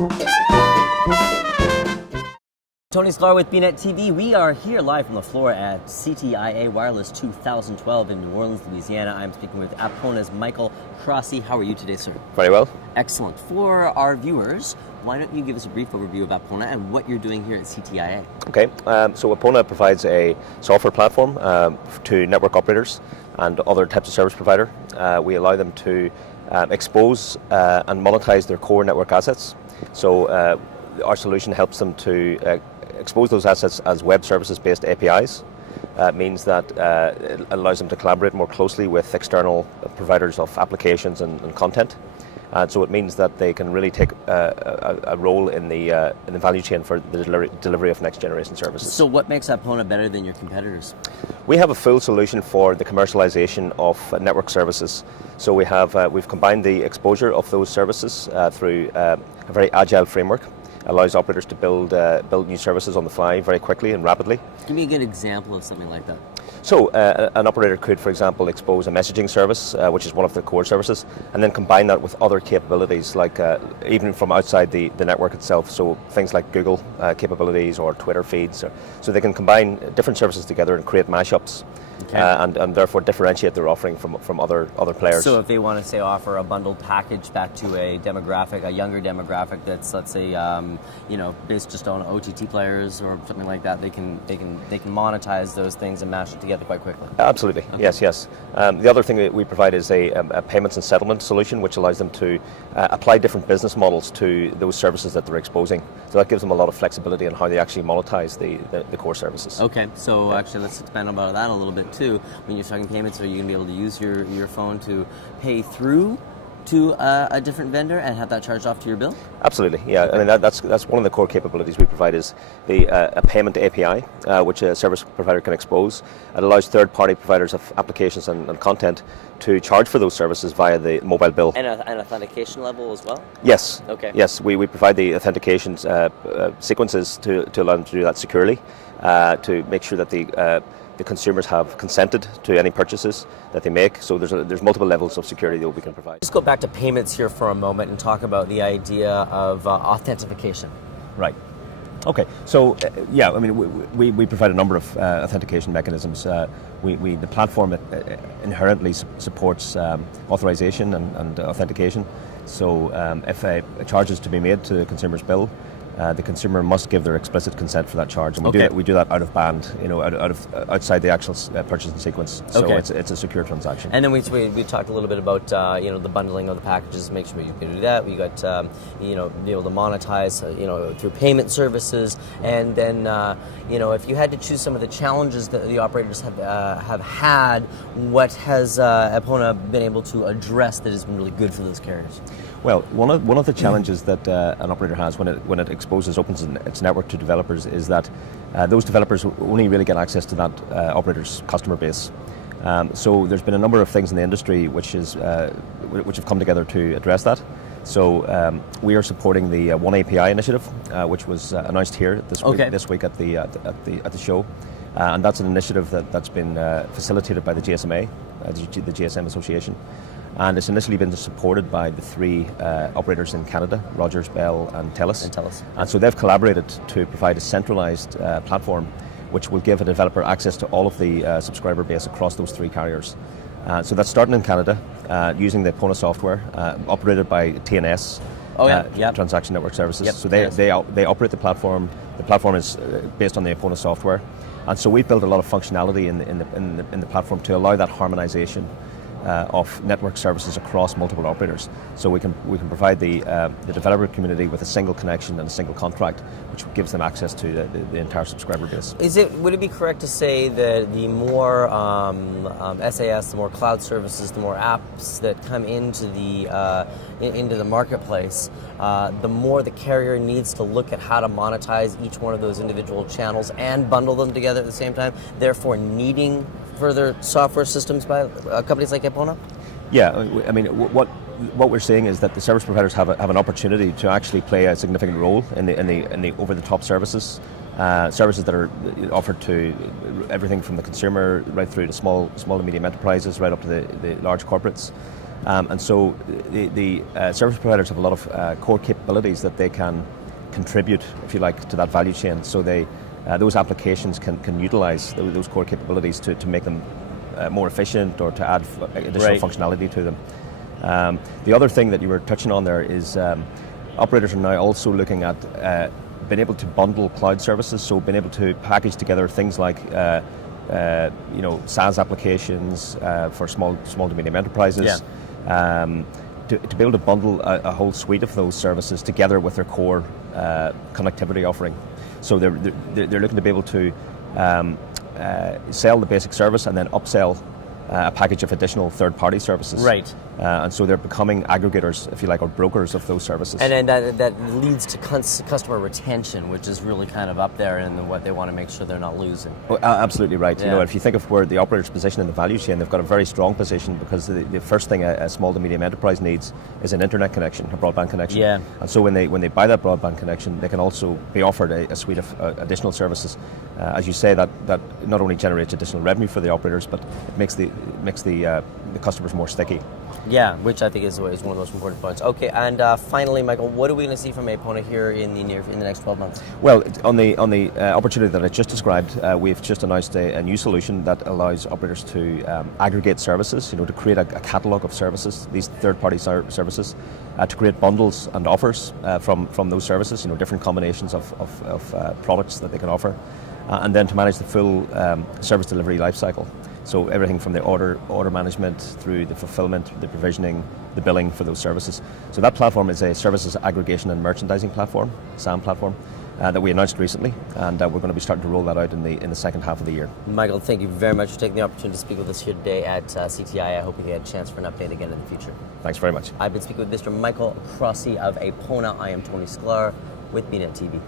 Tony Sklar with bnetTV. We are here live from the floor at CTIA Wireless 2012 in New Orleans, Louisiana. I'm speaking with Aptona's Michael Crossey. How are you today, sir? Very well. Excellent. For our viewers, why don't you give us a brief overview of Aptona and what you're doing here at CTIA? Okay, so Aepona provides a software platform to network operators and other types of service provider. We allow them to expose and monetize their core network assets. So our solution helps them to expose those assets as web services-based APIs. Means that it allows them to collaborate more closely with external providers of applications and content. And so it means that they can really take a role in the value chain for the delivery of next generation services. So what makes Aptona better than your competitors? We have a full solution for the commercialization of network services. So we've combined the exposure of those services through a very agile framework. Allows operators to build new services on the fly very quickly and rapidly. Give me a good example of something like that. So an operator could, for example, expose a messaging service, which is one of the core services, and then combine that with other capabilities, like even from outside the network itself, so things like Google capabilities or Twitter feeds. So they can combine different services together and create mashups. Okay. And therefore differentiate their offering from other players. So if they want to, say, offer a bundled package back to a demographic, a younger demographic that's, let's say, based just on OTT players or something like that, they can monetize those things and mash it together quite quickly. Absolutely, okay. Yes. The other thing that we provide is a payments and settlement solution, which allows them to apply different business models to those services that they're exposing. So that gives them a lot of flexibility on how they actually monetize the core services. Okay, so actually let's expand about that a little bit too. When you're talking payments, are you going to be able to use your phone to pay through to a different vendor and have that charged off to your bill? Absolutely, yeah. I mean that's one of the core capabilities we provide is a payment API, which a service provider can expose. It allows third-party providers of applications and content to charge for those services via the mobile bill. And an authentication level as well? Yes. Okay. Yes, we provide the authentication sequences to allow them to do that securely, to make sure that the consumers have consented to any purchases that they make. So there's multiple levels of security that we can provide. Let's go back to payments here for a moment and talk about the idea of authentication. Right. Okay. So I mean we provide a number of authentication mechanisms. The platform inherently supports authorization and authentication. So if a charge is to be made to the consumer's bill, the consumer must give their explicit consent for that charge, and we do that out of band, outside the actual purchasing sequence. So it's a secure transaction. And then we talked a little bit about the bundling of the packages. Make sure you can do that. We got be able to monetize through payment services, and then if you had to choose some of the challenges that the operators have had, what has Aepona been able to address that has been really good for those carriers? Well, one of the challenges that an operator has when it opens its network to developers is that those developers only really get access to that operator's customer base. So there's been a number of things in the industry which have come together to address that. So we are supporting the One API initiative, which was announced here this week at the show, and that's an initiative that's been facilitated by the GSMA, the GSM Association. And it's initially been supported by the three operators in Canada, Rogers, Bell and TELUS. And so they've collaborated to provide a centralized platform which will give a developer access to all of the subscriber base across those three carriers. So that's starting in Canada, using the Aepona software, operated by TNS, Transaction Network Services. Yep. So they operate the platform. The platform is based on the Aepona software. And so we've built a lot of functionality in the platform to allow that harmonization of network services across multiple operators. So we can provide the developer community with a single connection and a single contract, which gives them access to the entire subscriber base. Would it be correct to say that the more SAS, the more cloud services, the more apps that come into the marketplace, the more the carrier needs to look at how to monetize each one of those individual channels and bundle them together at the same time, therefore needing further software systems by companies like Aepona? Yeah, I mean, what we're seeing is that the service providers have an opportunity to actually play a significant role in the over-the-top services that are offered to everything from the consumer right through to small and medium enterprises, right up to the large corporates. And so the service providers have a lot of core capabilities that they can contribute, if you like, to that value chain. So those applications can utilize those core capabilities to make them more efficient or to add additional functionality to them. The other thing that you were touching on there is operators are now also looking at being able to bundle cloud services, so being able to package together things like SaaS applications for small to medium enterprises. To be able to bundle a whole suite of those services together with their core connectivity offering. So they're looking to be able to sell the basic service and then upsell a package of additional third-party services. Right. And so they're becoming aggregators, if you like, or brokers of those services. And then that leads to customer retention, which is really kind of up there in what they want to make sure they're not losing. Oh, absolutely right. Yeah. You know, if you think of where the operator's position in the value chain, they've got a very strong position because the first thing a small to medium enterprise needs is an internet connection, a broadband connection. Yeah. And so when they buy that broadband connection, they can also be offered a suite of additional services. As you say, that not only generates additional revenue for the operators, but it makes the customers more sticky. Yeah, which I think is one of the most important points. Okay, and finally, Michael, what are we going to see from Aepona here in the next 12 months? Well, on the opportunity that I just described, we've just announced a new solution that allows operators to aggregate services. To create a catalog of services, these third-party services, to create bundles and offers from those services. Different combinations of products that they can offer, and then to manage the full service delivery lifecycle. So everything from the order management through the fulfillment, the provisioning, the billing for those services. So that platform is a services aggregation and merchandising platform, SAM platform, that we announced recently, and we're going to be starting to roll that out in the second half of the year. Michael, thank you very much for taking the opportunity to speak with us here today at CTIA. I hope we get a chance for an update again in the future. Thanks very much. I've been speaking with Mr. Michael Crossey of Aepona. I am Tony Sklar with bnetTV.